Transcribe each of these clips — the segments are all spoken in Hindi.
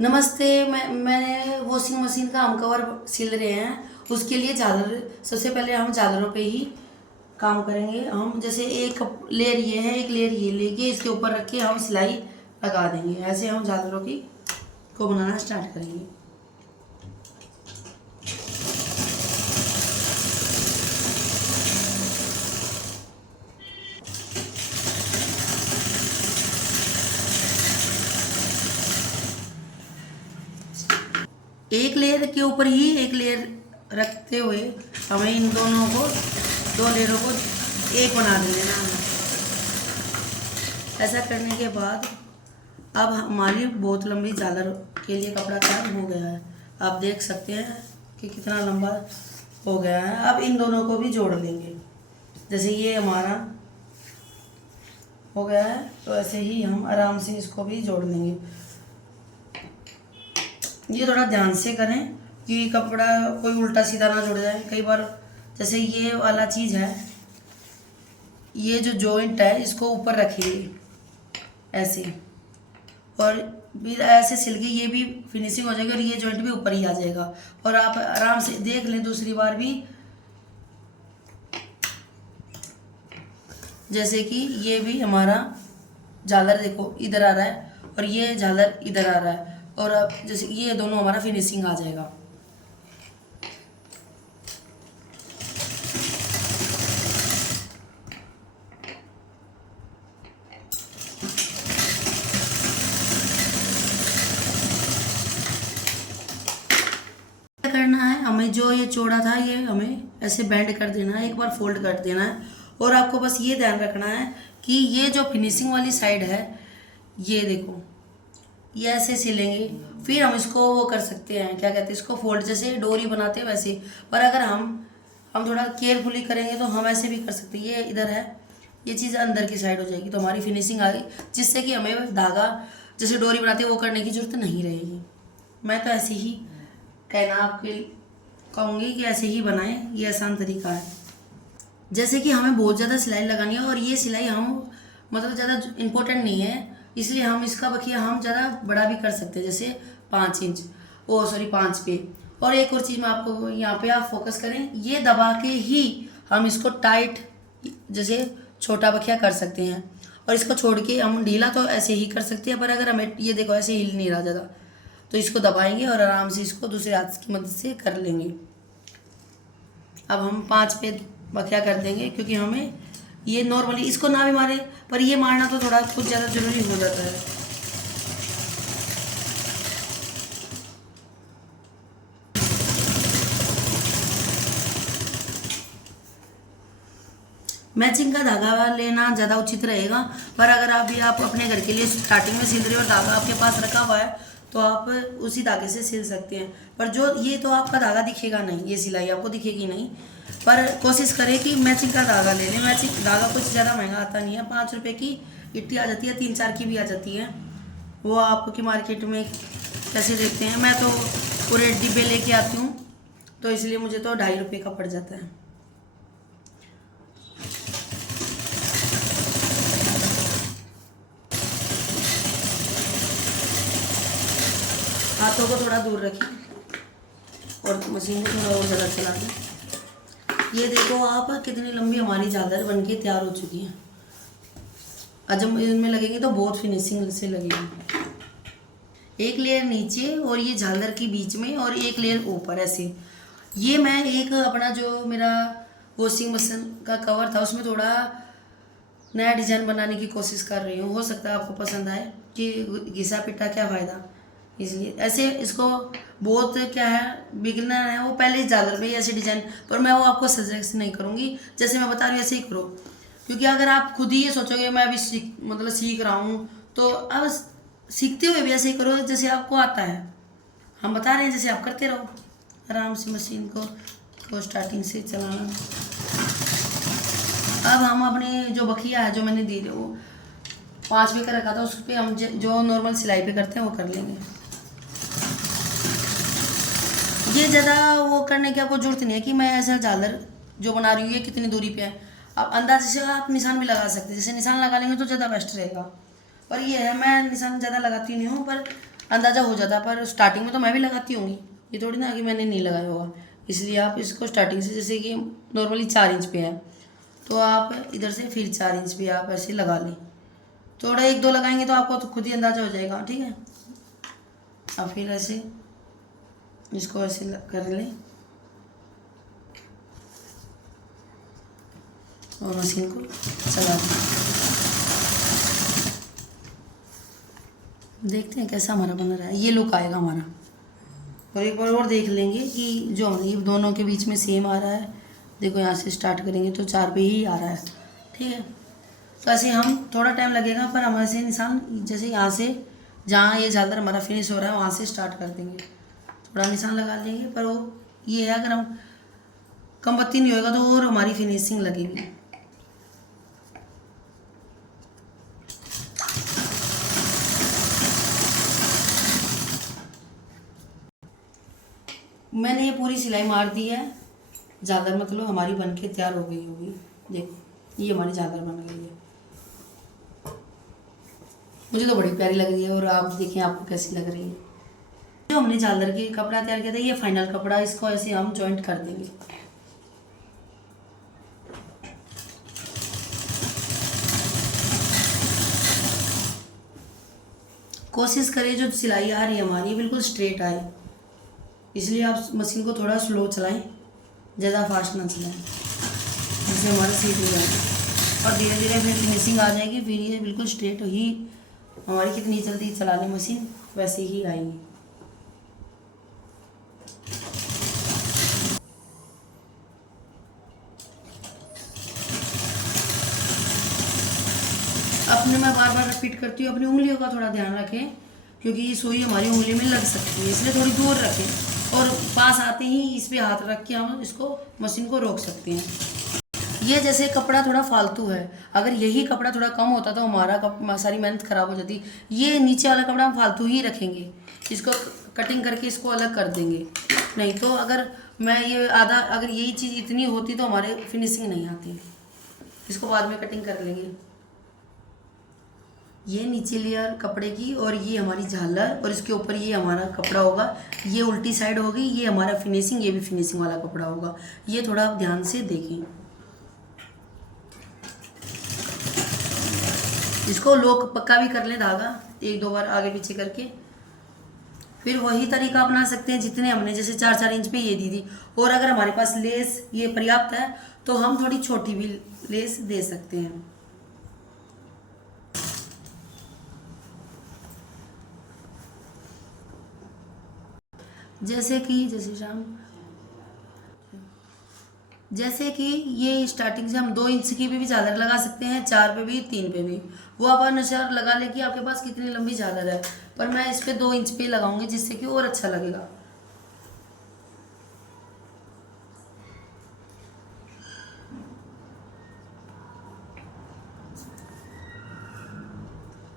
नमस्ते। मैंने वॉशिंग मशीन का हम कवर सिल रहे हैं। उसके लिए झालर, सबसे पहले हम झालरों पे ही काम करेंगे। हम जैसे एक लेयर ये है, एक लेयर ये लेके इसके ऊपर रख के हम सिलाई लगा देंगे। ऐसे हम झालरों की को बनाना स्टार्ट करेंगे। एक लेयर के ऊपर ही एक लेयर रखते हुए हमें इन दोनों को, दो लेयरों को एक बना देना है। ऐसा करने के बाद अब हमारी बहुत लंबी झालर के लिए कपड़ा तैयार हो गया है। आप देख सकते हैं कि कितना लंबा हो गया है। अब इन दोनों को भी जोड़ लेंगे। जैसे ये हमारा हो गया है, तो ऐसे ही हम आराम से इसको भी जोड़ लेंगे। ये थोड़ा ध्यान से करें कि कपड़ा कोई उल्टा सीधा ना जुड़ जाए। कई बार जैसे ये वाला चीज़ है, ये जो जॉइंट है इसको ऊपर रखिए ऐसे, और फिर ऐसे सिल के ये भी फिनिशिंग हो जाएगी और ये जॉइंट भी ऊपर ही आ जाएगा। और आप आराम से देख लें दूसरी बार भी, जैसे कि ये भी हमारा झालर देखो इधर आ रहा है और ये झालर इधर आ रहा है, और अब जैसे ये दोनों हमारा फिनिशिंग आ जाएगा। क्या करना है, हमें जो ये चौड़ा था ये हमें ऐसे बेंड कर देना है, एक बार फोल्ड कर देना है। और आपको बस ये ध्यान रखना है कि ये जो फिनिशिंग वाली साइड है, ये देखो ये ऐसे सिलेंगे। फिर हम इसको वो कर सकते हैं, क्या कहते हैं इसको, फोल्ड, जैसे डोरी बनाते हैं वैसे। पर अगर हम थोड़ा केयरफुली करेंगे तो हम ऐसे भी कर सकते हैं। ये इधर है, ये चीज़ अंदर की साइड हो जाएगी तो हमारी फिनिशिंग आ गई, जिससे कि हमें धागा जैसे डोरी बनाते हैं वो करने की जरूरत नहीं रहेगी। मैं तो ऐसे ही कहना आपके कहूँगी कि ऐसे ही बनाएं, ये आसान तरीका है। जैसे कि हमें बहुत ज़्यादा सिलाई लगानी है और ये सिलाई हम मतलब ज़्यादा इम्पोर्टेंट नहीं है, इसलिए हम इसका बखिया हम ज़्यादा बड़ा भी कर सकते हैं, जैसे 5 इंच, ओ सॉरी 5 पे। और एक और चीज़ मैं आपको यहाँ पे आप फोकस करें, ये दबा के ही हम इसको टाइट जैसे छोटा बखिया कर सकते हैं। और इसको छोड़ के हम ढीला तो ऐसे ही कर सकते हैं, पर अगर हमें ये देखो ऐसे हिल नहीं रहा ज़्यादा, तो इसको दबाएंगे और आराम से इसको दूसरे हाथ की मदद से कर लेंगे। अब हम 5 पे बखिया कर देंगे, क्योंकि हमें ये नॉर्मली इसको ना भी मारे, पर ये मारना तो थोड़ा कुछ ज़्यादा ज़रूरी हो जाता है। मैचिंग का धागा लेना ज़्यादा उचित रहेगा, पर अगर अभी आप अपने घर के लिए स्टार्टिंग में सिल रहे हो और धागा आपके पास रखा हुआ है तो आप उसी धागे से सिल सकते हैं। पर जो ये तो आपका धागा दिखेगा नहीं, ये सिलाई आपको दिखेगी नहीं, पर कोशिश करें कि मैचिंग का धागा ले लें। मैचिंग धागा कुछ ज़्यादा महंगा आता नहीं है, 5 रुपये की इट्टी आ जाती है, 3-4 की भी आ जाती है। वो आपकी मार्केट में कैसे देते हैं, मैं तो पूरे डिब्बे लेके आती हूँ, तो इसलिए मुझे तो 2.5 रुपये का पड़ जाता है। हाथों को थोड़ा दूर रखिए और मशीन को थोड़ा और ज़्यादा चला दें। ये देखो आप कितनी लंबी हमारी झालर बनके तैयार हो चुकी है। आज हम इनमें लगेंगे तो बहुत फिनिशिंग से लगेगी। एक लेयर नीचे और ये झालर के बीच में और एक लेयर ऊपर ऐसे। ये मैं एक अपना जो मेरा वॉशिंग मशीन का कवर था उसमें थोड़ा नया डिज़ाइन बनाने की कोशिश कर रही हूँ। हो सकता है आपको पसंद आए, कि घिसा पिटा क्या फ़ायदा, इसलिए ऐसे इसको बहुत क्या है, बिगनर है वो पहले ही झालर में ही ऐसे डिज़ाइन, पर मैं वो आपको सजेस्ट नहीं करूँगी। जैसे मैं बता रही हूँ ऐसे ही करो, क्योंकि अगर आप खुद ही ये सोचोगे मैं अभी सीख रहा हूँ, तो अब सीखते हुए भी ऐसे ही करो जैसे आपको आता है। हम बता रहे हैं जैसे आप करते रहो आराम से मशीन को स्टार्टिंग से चलाना। अब हम अपने जो बखिया है जो मैंने दी वो 5 पे का रखा था, उस पर हम जो नॉर्मल सिलाई पे करते हैं वो कर लेंगे। ये ज़्यादा वो करने की आपको जरूरत नहीं है कि मैं ऐसा झालर जो बना रही हूँ ये कितनी दूरी पे है। आप अंदाजे से आप निशान भी लगा सकते हैं, जैसे निशान लगा लेंगे तो ज़्यादा बेस्ट रहेगा। पर ये है मैं निशान ज़्यादा लगाती नहीं हूँ, पर अंदाज़ा हो जाता है। पर स्टार्टिंग में तो मैं भी लगाती होंगी, ये थोड़ी ना कि मैंने नहीं लगाया होगा। इसलिए आप इसको स्टार्टिंग से, जैसे कि नॉर्मली 4 इंच पे है तो आप इधर से फिर 4 इंच भी आप ऐसे लगा लें। थोड़ा 1-2 लगाएंगे तो आपको तो खुद ही अंदाज़ा हो जाएगा, ठीक है। अब फिर ऐसे इसको ऐसे कर लें और मशीन को चला दें। देखते हैं कैसा हमारा बन रहा है, ये लुक आएगा हमारा। और एक बार और देख लेंगे कि जो हमने ये दोनों के बीच में सेम आ रहा है। देखो यहाँ से स्टार्ट करेंगे तो 4 पे ही आ रहा है, ठीक है। तो ऐसे हम थोड़ा टाइम लगेगा, पर हम ऐसे निशान जैसे यहाँ से जहाँ ये झालर हमारा फिनिश हो रहा है वहाँ से स्टार्ट कर देंगे, थोड़ा निशान लगा लेंगे। पर वो ये है, अगर हम कम बत्ती नहीं होएगा तो और हमारी फिनिशिंग लगेगी। मैंने ये पूरी सिलाई मार दी है, झालर मतलब हमारी बन के तैयार हो गई होगी। देखो ये हमारी झालर बन गई है, मुझे तो बड़ी प्यारी लग रही है। और आप देखें आपको कैसी लग रही है। जो हमने झालर की कपड़ा तैयार किया था, ये फाइनल कपड़ा, इसको ऐसे हम जॉइंट कर देंगे। कोशिश करें जो सिलाई आ रही है हमारी बिल्कुल स्ट्रेट आए, इसलिए आप मशीन को थोड़ा स्लो चलाएं, ज़्यादा फास्ट ना चलाएं, जिससे हमारा सीट हो जाए। और धीरे धीरे फिर फिनिशिंग आ जाएगी, फिर ये बिल्कुल स्ट्रेट ही हमारी कितनी जल्दी चला लें मशीन वैसे ही आएगी। अपने मैं बार बार रिपीट करती हूँ, अपनी उंगलियों का थोड़ा ध्यान रखें, क्योंकि ये सुई हमारी उंगली में लग सकती है, इसलिए थोड़ी दूर रखें। और पास आते ही इस पे हाथ रख के हम इसको मशीन को रोक सकते हैं। ये जैसे कपड़ा थोड़ा फालतू है, अगर यही कपड़ा थोड़ा कम होता तो हमारा सारी मेहनत खराब हो जाती। ये नीचे वाला कपड़ा हम फालतू ही रखेंगे, इसको कटिंग करके इसको अलग कर देंगे। नहीं तो अगर मैं ये आधा, अगर यही चीज़ इतनी होती तो हमारे फिनिशिंग नहीं आती। इसको बाद में कटिंग कर लेंगे। ये नीचे लेयर कपड़े की और ये हमारी झालर, और इसके ऊपर ये हमारा कपड़ा होगा। ये उल्टी साइड होगी, ये हमारा फिनिशिंग, ये भी फिनिशिंग वाला कपड़ा होगा। ये थोड़ा आप ध्यान से देखें। इसको लोक पक्का भी कर लें धागा 1-2 बार आगे पीछे करके। फिर वही तरीका अपना सकते हैं जितने हमने, जैसे 4-4 इंच पे ये दी थी। और अगर हमारे पास लेस ये पर्याप्त है तो हम थोड़ी छोटी भी लेस दे सकते हैं। जैसे कि ये स्टार्टिंग से हम 2 इंच की भी झालर लगा सकते हैं, 4 पे भी, 3 पे भी। वो आप अनुसार लगा ले कि आपके पास कितनी लंबी झालर है। पर मैं इस पे 2 इंच पे लगाऊंगी, जिससे कि और अच्छा लगेगा।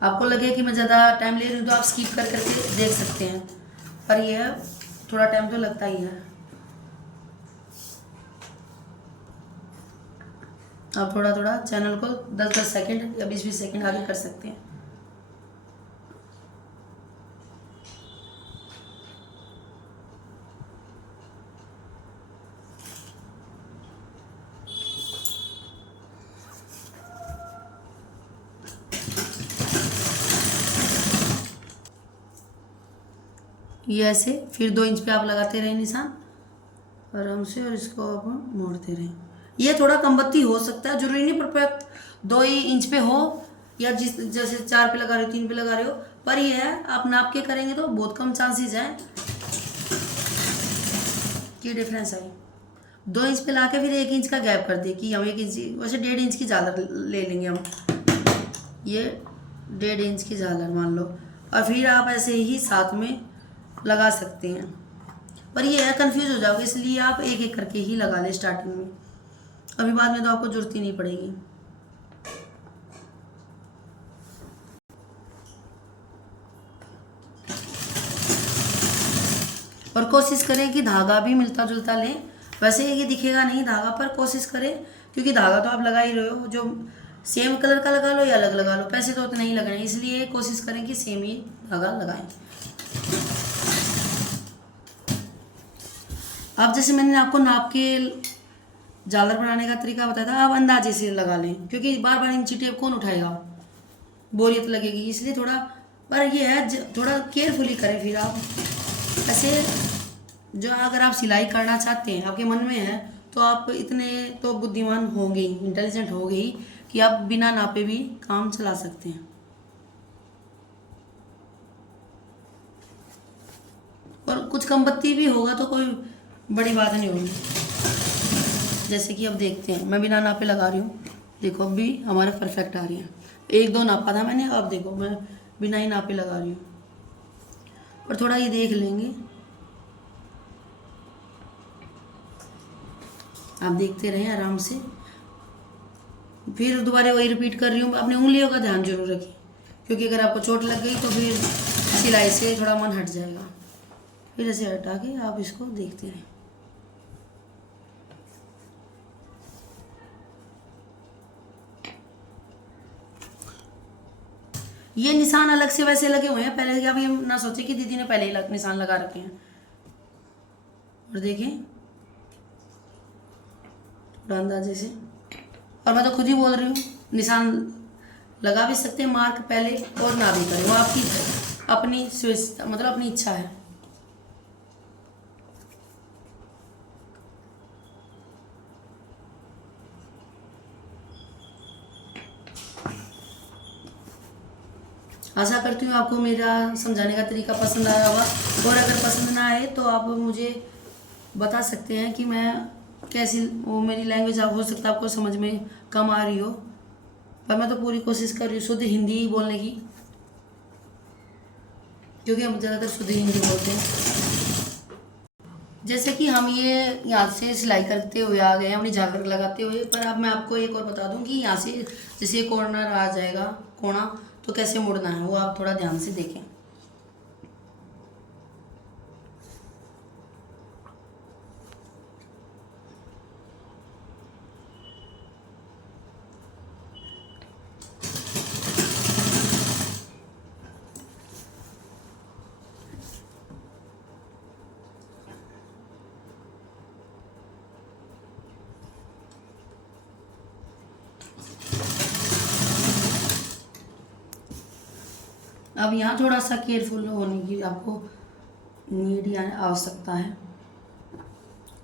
आपको लगे कि मैं ज़्यादा टाइम ले रही हूँ तो आप स्किप कर करके देख सकते हैं, पर यह थोड़ा टाइम तो लगता ही है। आप थोड़ा थोड़ा चैनल को 10-10 सेकंड या 20-20 सेकंड आगे कर सकते हैं। ये ऐसे फिर 2 इंच पे आप लगाते रहें निशान आराम से, और इसको आप मोड़ते रहें। ये थोड़ा कम बत्ती हो सकता है, जरूरी नहीं परफेक्ट 2 ही इंच पे हो, या जिस जैसे 4 पे लगा रहे हो, 3 पे लगा रहे हो। पर ये है आप नाप के करेंगे तो बहुत कम चांसेस हैं कि डिफरेंस आए। 2 इंच पे ला के फिर 1 इंच का गैप कर दे कि हम 1 इंच, वैसे 1.5 इंच की झालर ले लेंगे हम। ये 1.5 इंच की झालर मान लो, और फिर आप ऐसे ही साथ में लगा सकते हैं। पर ये है कंफ्यूज हो जाओगे, इसलिए आप एक एक करके ही लगा लें स्टार्टिंग में, अभी बाद में तो आपको जरूरत ही नहीं पड़ेगी। और कोशिश करें कि धागा भी मिलता जुलता लें। वैसे ये दिखेगा नहीं धागा, पर कोशिश करें, क्योंकि धागा तो आप लगा ही रहे हो, जो सेम कलर का लगा लो या अलग लगा लो, पैसे तो उतने ही लगने, इसलिए कोशिश करें कि सेम ही धागा लगाएं। अब जैसे मैंने आपको नाप के झालर बनाने का तरीका बताया था, अब अंदाजे से लगा लें, क्योंकि बार बार इंची टेप कौन उठाएगा, बोरियत लगेगी, इसलिए थोड़ा, पर ये है थोड़ा केयरफुली करें। फिर आप ऐसे, जो अगर आप सिलाई करना चाहते हैं, आपके मन में है, तो आप इतने तो बुद्धिमान होंगे ही, इंटेलिजेंट होंगे ही, कि आप बिना नापे भी काम चला सकते हैं। और कुछ कम बत्ती भी होगा तो कोई बड़ी बात नहीं होगी। जैसे कि अब देखते हैं, मैं बिना नापे लगा रही हूँ, देखो अब भी हमारा परफेक्ट आ रही है। एक दो नापा था मैंने, अब देखो मैं बिना ही नापे लगा रही हूँ। और थोड़ा ये देख लेंगे, आप देखते रहें आराम से। फिर दोबारा वही रिपीट कर रही हूँ, अपनी उंगलियों का ध्यान जरूर रखें, क्योंकि अगर आपको चोट लग गई तो फिर सिलाई से थोड़ा मन हट जाएगा। फिर ऐसे हटा के आप इसको देखते रहें। ये निशान अलग से वैसे लगे हुए हैं, पहले आप ये ना सोचे कि दीदी ने पहले ही निशान लगा रखे हैं। और देखें थोड़ा अंदाजे से, और मैं तो खुद ही बोल रही हूँ, निशान लगा भी सकते हैं मार्क पहले, और ना भी करें, वो आपकी अपनी स्विच, मतलब अपनी इच्छा है। आशा करती हूँ आपको मेरा समझाने का तरीका पसंद आया होगा, और अगर पसंद ना आए तो आप मुझे बता सकते हैं कि मैं कैसी, वो मेरी लैंग्वेज हो सकता है आपको समझ में कम आ रही हो, पर मैं तो पूरी कोशिश कर रही हूँ शुद्ध हिंदी ही बोलने की, क्योंकि हम ज़्यादातर शुद्ध हिंदी बोलते हैं। जैसे कि हम ये यहाँ से सिलाई करते हुए आ गए हैं अपनी झालर लगाते हुए, पर अब मैं आपको एक और बता दूं कि यहाँ से जैसे कॉर्नर आ जाएगा, कोना, तो कैसे मुड़ना है वो आप थोड़ा ध्यान से देखें। अब यहाँ थोड़ा सा केयरफुल होने की आपको नीड या आवश्यकता है।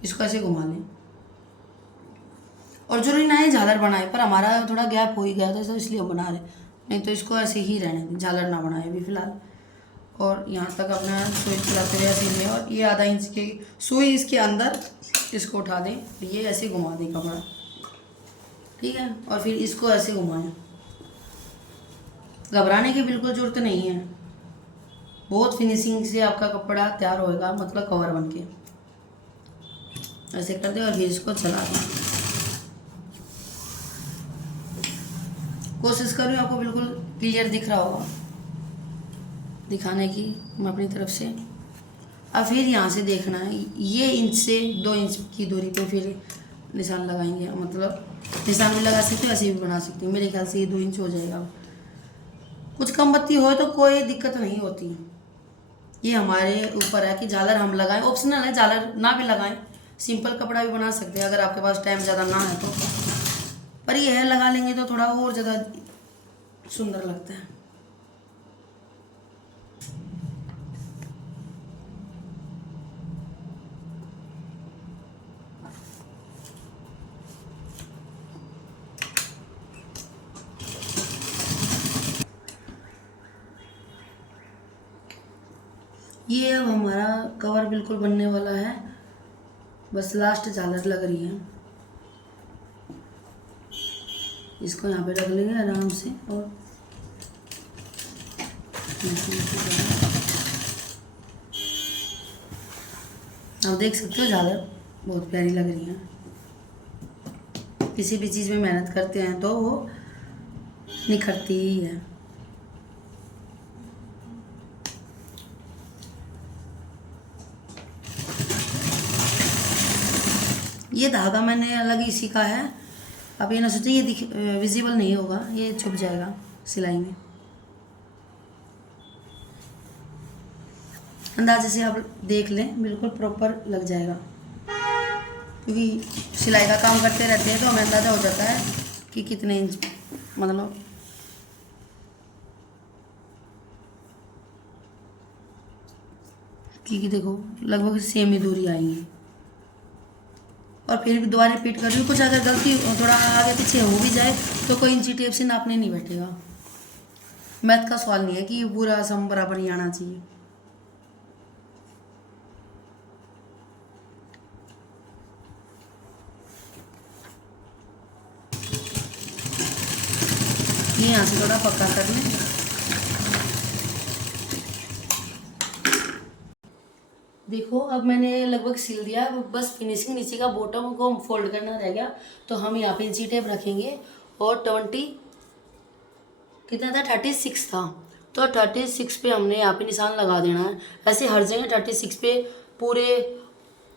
इसको ऐसे घुमा लें, और जरूरी ना है झालर बनाए, पर हमारा थोड़ा गैप हो ही गया था तो इसलिए हम बना रहे, नहीं तो इसको ऐसे ही रहने दें, झालर ना बनाए अभी फिलहाल। और यहाँ तक अपना सुई चलाते हुए ऐसे में, और ये आधा इंच की सुई इसके अंदर, इसको उठा दें, ये ऐसे घुमा दें कपड़ा, ठीक है। और फिर इसको ऐसे घुमाएं, घबराने की बिल्कुल ज़रूरत नहीं है, बहुत फिनिशिंग से आपका कपड़ा तैयार होएगा, मतलब कवर बन के। ऐसे कर दें और फिर इसको चला दें। कोशिश कर रही हूँ आपको बिल्कुल क्लियर दिख रहा होगा दिखाने की मैं अपनी तरफ से। अब फिर यहाँ से देखना है, ये इंच से 2 इंच की दूरी पे फिर निशान लगाएंगे, मतलब निशान भी लगा सकते हो, ऐसे भी बना सकते हो। मेरे ख्याल से ये 2 इंच हो जाएगा। कुछ कम बत्ती हो तो कोई दिक्कत नहीं होती, ये हमारे ऊपर है कि झालर हम लगाएं, ऑप्शनल है, झालर ना भी लगाएं, सिंपल कपड़ा भी बना सकते हैं अगर आपके पास टाइम ज़्यादा ना है तो, पर ये है लगा लेंगे तो थोड़ा और ज़्यादा सुंदर लगता है। ये अब हमारा कवर बिल्कुल बनने वाला है, बस लास्ट झालर लग रही है। इसको यहाँ पे रख लेंगे आराम से, और आप देख सकते हो झालर बहुत प्यारी लग रही है। किसी भी चीज़ में मेहनत करते हैं तो वो निखरती ही है। ये धागा मैंने अलग ही सीखा है, अब ये ना सोचिए ये विजिबल नहीं होगा, ये छुप जाएगा सिलाई में। अंदाजे से आप देख लें, बिल्कुल प्रॉपर लग जाएगा। क्योंकि सिलाई का काम करते रहते हैं तो हमें अंदाज़ा हो जाता है कि कितने इंच मतलब क्योंकि देखो लगभग सेम ही दूरी आएंगी। और फिर भी दोबारा रिपीट कर रही हूँ, कुछ अगर गलती थोड़ा आगे पीछे हो भी जाए तो कोई इंची टेप से नापने नहीं बैठेगा। मैथ का सवाल नहीं है कि पूरा सम बराबर ही आना चाहिए। ये यहाँ से थोड़ा पक्का कर लें। देखो अब मैंने लगभग सिल दिया, बस फिनिशिंग नीचे का बॉटम को फोल्ड करना रह गया। तो हम यहाँ पे इंची टेप रखेंगे और 20 कितना था 36 था, तो 36 पे हमने यहाँ पे निशान लगा देना है। ऐसे हर जगह 36 पे पूरे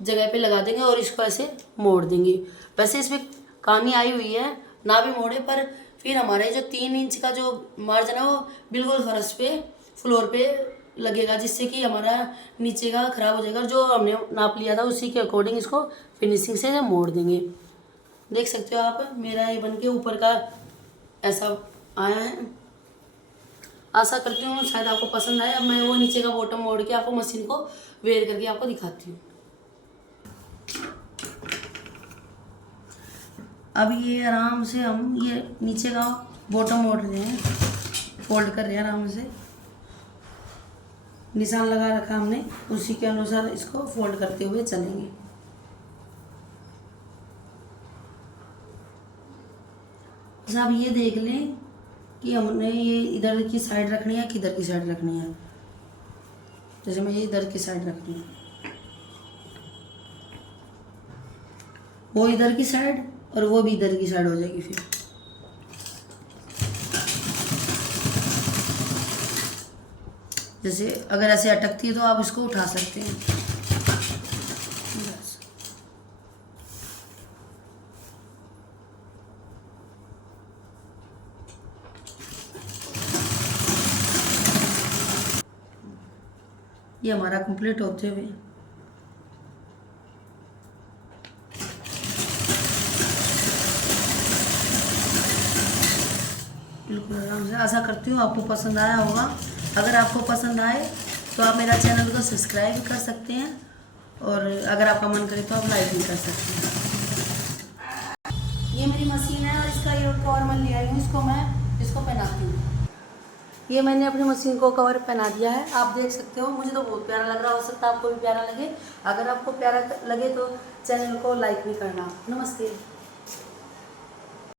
जगह पे लगा देंगे और इसको ऐसे मोड़ देंगे। वैसे इसमें कहानी आई हुई है ना भी मोड़े, पर फिर हमारे जो 3 इंच का जो मार्जिन है वो बिल्कुल फर्श पे फ्लोर पे लगेगा, जिससे कि हमारा नीचे का खराब हो जाएगा। और जो हमने नाप लिया था उसी के अकॉर्डिंग इसको फिनिशिंग से मोड़ देंगे। देख सकते हो आप, मेरा ये बन के ऊपर का ऐसा आया है। आशा करती हूँ शायद आपको पसंद आए। अब मैं वो नीचे का बॉटम मोड़ के आपको मशीन को वेयर करके आपको दिखाती हूँ। अब ये आराम से हम ये नीचे का बॉटम मोड़ रहे हैं, फोल्ड कर रहे हैं आराम से। निशान लगा रखा हमने, उसी के अनुसार इसको फोल्ड करते हुए चलेंगे। बस आप ये देख लें कि हमने ये इधर की साइड रखनी है किधर की साइड रखनी है। जैसे मैं ये इधर की साइड रखनी है, वो इधर की साइड और वो भी इधर की साइड हो जाएगी। फिर जैसे अगर ऐसे अटकती है तो आप इसको उठा सकते हैं। बस ये हमारा कंप्लीट होते हुए बिल्कुल आराम से। आशा करती हूँ आपको पसंद आया होगा। अगर आपको पसंद आए तो आप मेरा चैनल को सब्सक्राइब कर सकते हैं, और अगर आपका मन करे तो आप लाइक भी कर सकते हैं। ये मेरी मशीन है और इसका ये कवर मैं ले आई हूँ, इसको पहनाती हूँ। ये मैंने अपनी मशीन को कवर पहना दिया है, आप देख सकते हो। मुझे तो बहुत प्यारा लग रहा, हो सकता है आपको भी प्यारा लगे। अगर आपको प्यारा लगे तो चैनल को लाइक भी करना। नमस्ते।